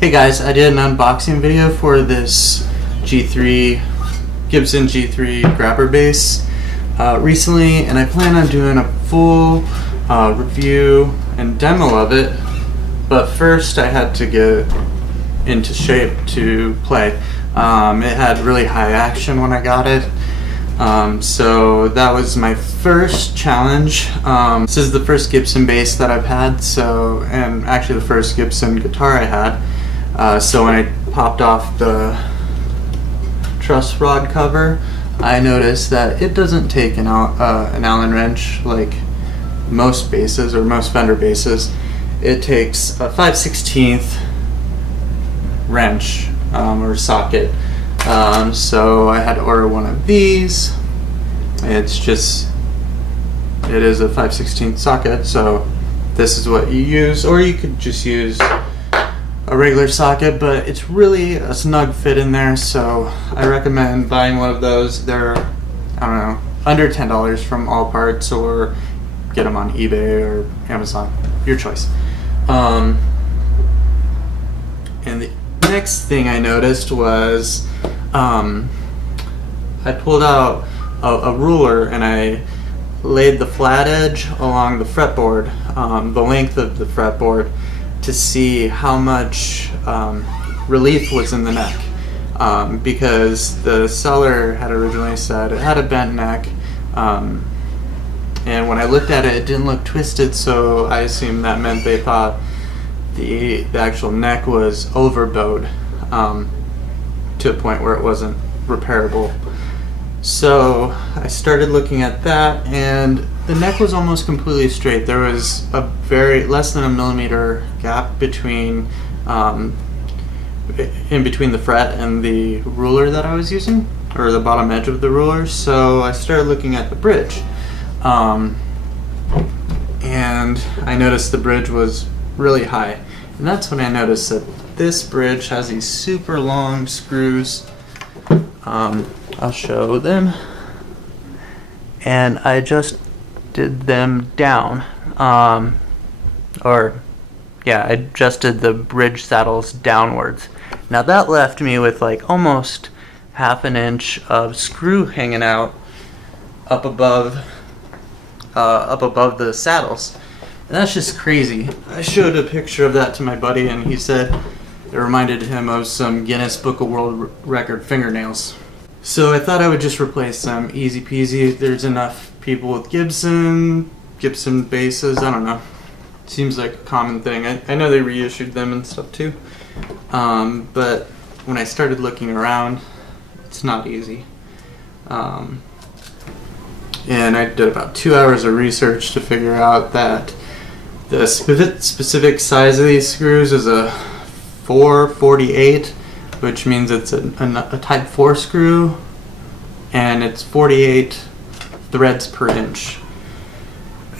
Hey guys, I did an unboxing video for this Gibson G3 Grabber Bass recently, and I plan on doing a full review and demo of it, but first I had to get into shape to play. It had really high action when I got it, so that was my first challenge. This is the first Gibson bass that I've had, and actually the first Gibson guitar I had. So when I popped off the Truss Rod cover, I noticed that it doesn't take an Allen wrench like most basses or most Fender basses. It takes a 5/16 wrench or socket. So I had to order one of these. It is a 5/16 socket, so this is what you use, or you could just use a regular socket, but it's really a snug fit in there, so I recommend buying one of those. They're, I don't know, under $10 from all parts, or get them on eBay or Amazon, your choice. And the next thing I noticed was I pulled out a ruler and I laid the flat edge along the fretboard, the length of the fretboard, to see how much relief was in the neck, because the seller had originally said it had a bent neck, and when I looked at it, it didn't look twisted, so I assumed that meant they thought the actual neck was overbowed to a point where it wasn't repairable. So I started looking at that, and the neck was almost completely straight. There was a less than a millimeter gap between in between the fret and the ruler that I was using, or the bottom edge of the ruler. So I started looking at the bridge, and I noticed the bridge was really high, and that's when I noticed that this bridge has these super long screws. I'll show them, and I adjusted them down, I adjusted the bridge saddles downwards. Now that left me with like almost half an inch of screw hanging out up above the saddles, and that's just crazy. I showed a picture of that to my buddy, and he said it reminded him of some Guinness Book of World Record fingernails. So I thought I would just replace them, easy peasy. There's enough people with Gibson basses, I don't know. Seems like a common thing. I know they reissued them and stuff too. But when I started looking around, it's not easy. And I did about 2 hours of research to figure out that the specific size of these screws is a 448, which means it's a type 4 screw, and it's 48 threads per inch.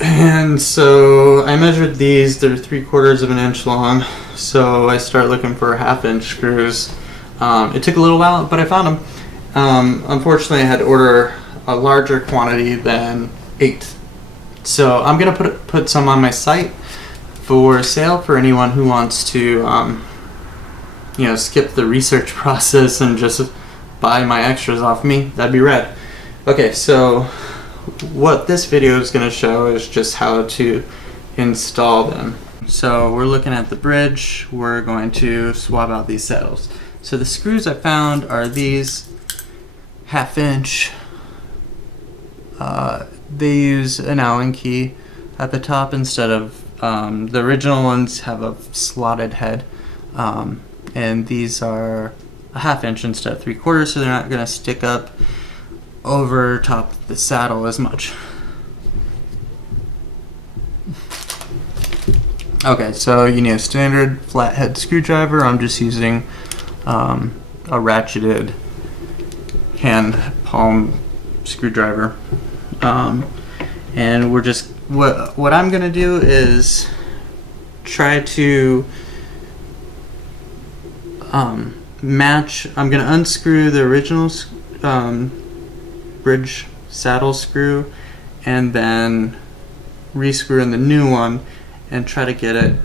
And so I measured these. They're 3/4 of an inch long, so I started looking for 1/2 inch screws. It took a little while, but I found them. Unfortunately, I had to order a larger quantity than 8. So I'm gonna put some on my site for sale for anyone who wants to skip the research process and just buy my extras off me. That'd be rad. Okay, so what this video is going to show is just how to install them. So we're looking at the bridge. We're going to swap out these saddles. So the screws I found are these 1/2 inch. They use an Allen key at the top instead of the original ones have a slotted head. And these are a 1/2 inch instead of 3/4, so they're not going to stick up over top of the saddle as much. Okay, so you need a standard flathead screwdriver. I'm just using a ratcheted hand palm screwdriver. And we're just, what I'm going to do is try to match. I'm going to unscrew the original bridge saddle screw and then re-screw in the new one and try to get it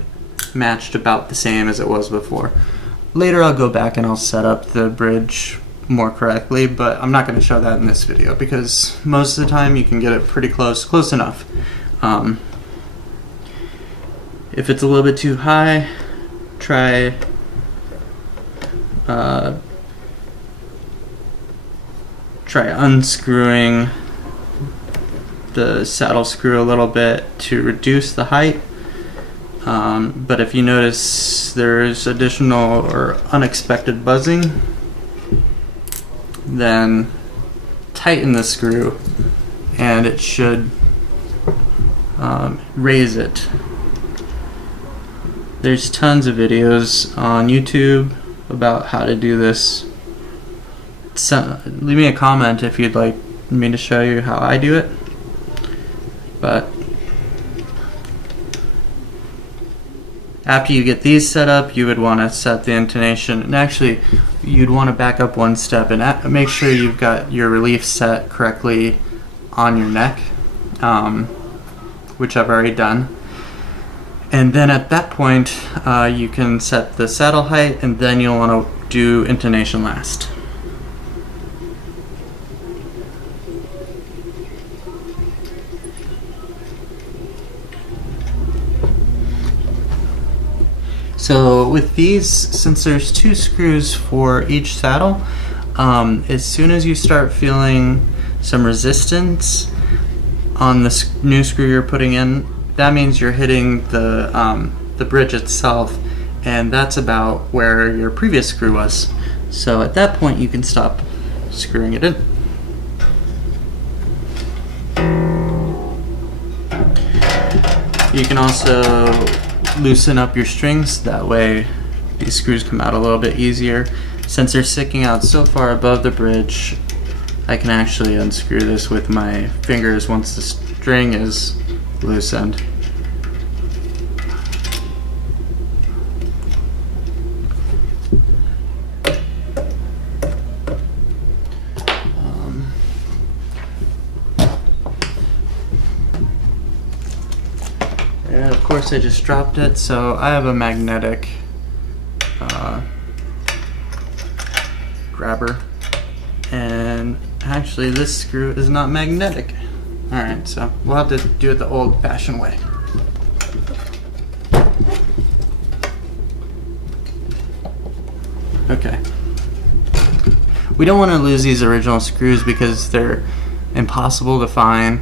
matched about the same as it was before. Later I'll go back and I'll set up the bridge more correctly, but I'm not going to show that in this video because most of the time you can get it pretty close enough. If it's a little bit too high, try unscrewing the saddle screw a little bit to reduce the height. But if you notice there's additional or unexpected buzzing, then tighten the screw and it should raise it. There's tons of videos on YouTube about how to do this. So, leave me a comment if you'd like me to show you how I do it. But after you get these set up, you would want to set the intonation, and actually you'd want to back up one step and make sure you've got your relief set correctly on your neck, which I've already done. And then at that point you can set the saddle height, and then you'll want to do intonation last. So with these, since there's 2 screws for each saddle, as soon as you start feeling some resistance on the new screw you're putting in, that means you're hitting the bridge itself, and that's about where your previous screw was. So at that point you can stop screwing it in. You can also loosen up your strings, that way these screws come out a little bit easier. Since they're sticking out so far above the bridge, I can actually unscrew this with my fingers once the string is loosened. And of course I just dropped it, so I have a magnetic grabber, and actually this screw is not magnetic. Alright, so we'll have to do it the old-fashioned way. Okay. We don't want to lose these original screws because they're impossible to find.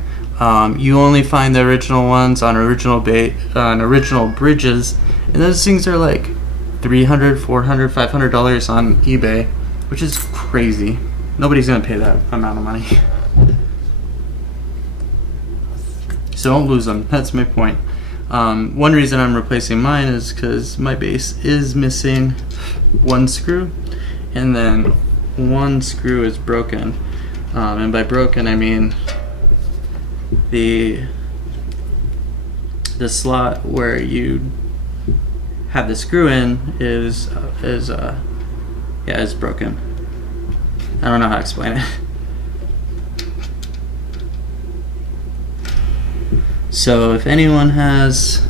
You only find the original ones on original bridges, and those things are like $300, $400, $500 on eBay, which is crazy. Nobody's gonna pay that amount of money. So don't lose them. That's my point. One reason I'm replacing mine is because my bass is missing one screw, and then one screw is broken. And by broken I mean the slot where you have the screw in is broken. I don't know how to explain it. So if anyone has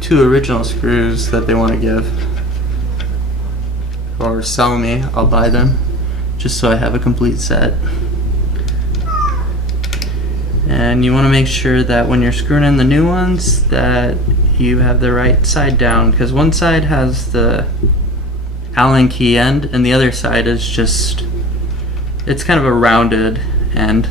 2 original screws that they want to give or sell me, I'll buy them just so I have a complete set. And you want to make sure that when you're screwing in the new ones that you have the right side down, because one side has the Allen key end and the other side is just, it's kind of a rounded end.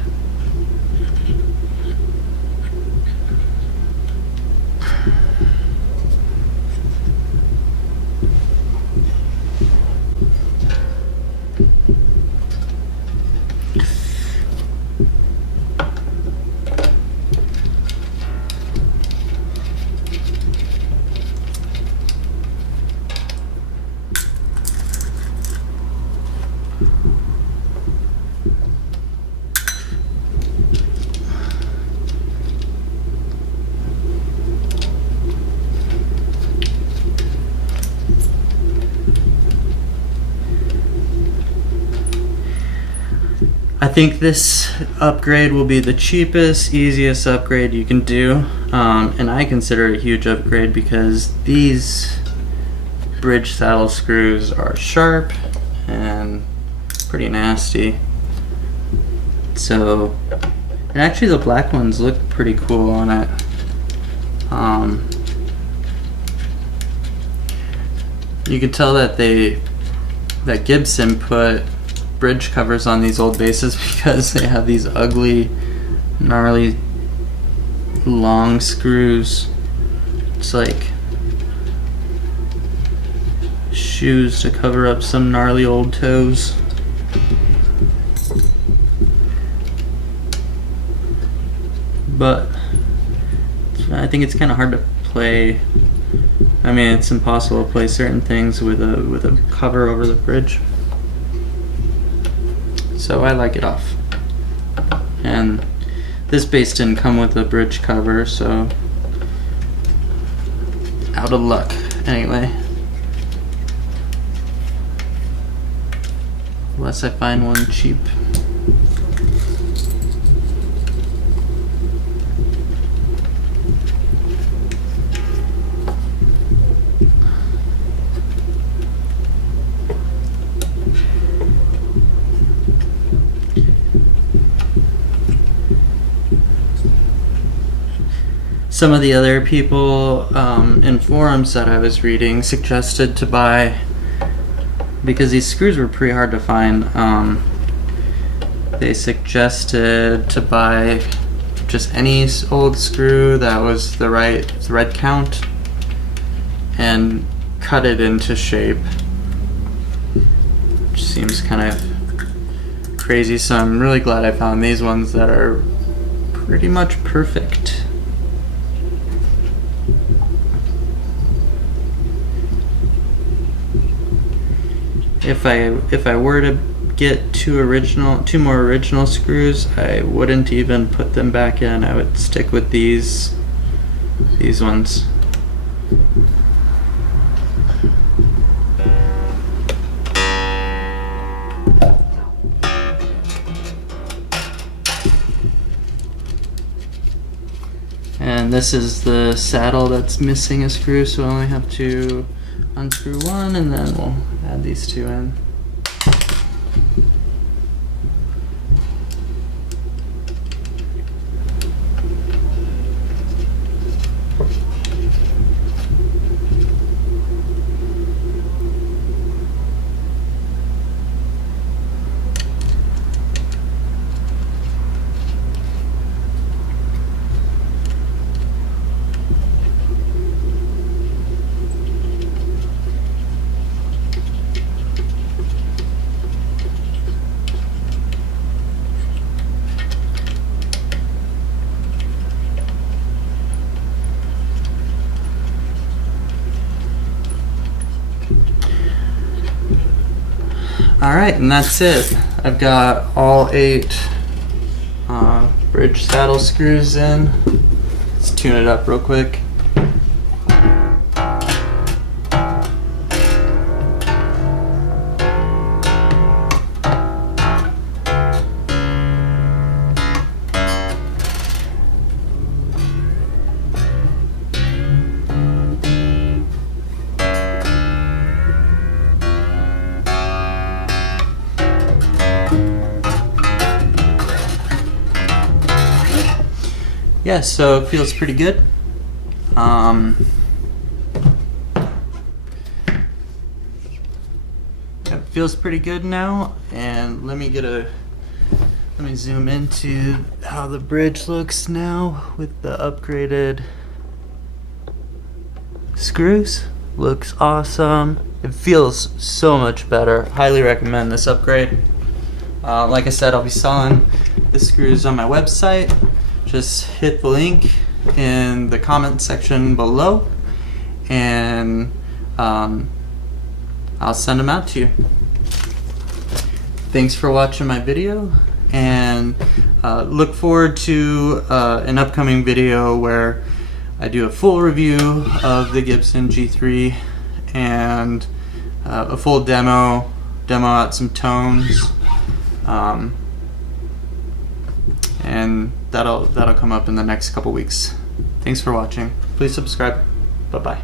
I think this upgrade will be the cheapest, easiest upgrade you can do, and I consider it a huge upgrade because these bridge saddle screws are sharp and pretty nasty. So, and actually the black ones look pretty cool on it. You can tell that that Gibson put bridge covers on these old basses because they have these ugly, gnarly, long screws. It's like shoes to cover up some gnarly old toes. But I think it's kind of hard to play. I mean, it's impossible to play certain things with a cover over the bridge. So I like it off. And this bass didn't come with a bridge cover, so out of luck. Anyway, unless I find one cheap. Some of the other people in forums that I was reading suggested to buy, because these screws were pretty hard to find, they suggested to buy just any old screw that was the right thread count and cut it into shape, which seems kind of crazy. So I'm really glad I found these ones that are pretty much perfect. If I were to get two more original screws, I wouldn't even put them back in. I would stick with these ones. And this is the saddle that's missing a screw, so I only have to unscrew one, and then we'll add these two in. Alright, and that's it. I've got all 8 bridge saddle screws in. Let's tune it up real quick. Yeah, so it feels pretty good. It feels pretty good now, and let me zoom into how the bridge looks now with the upgraded screws. Looks awesome. It feels so much better. Highly recommend this upgrade. Like I said, I'll be selling the screws on my website. Just hit the link in the comment section below, and I'll send them out to you. Thanks for watching my video, and look forward to an upcoming video where I do a full review of the Gibson G3 and a full demo out some tones, and that'll come up in the next couple weeks. Thanks for watching. Please subscribe. Bye-bye.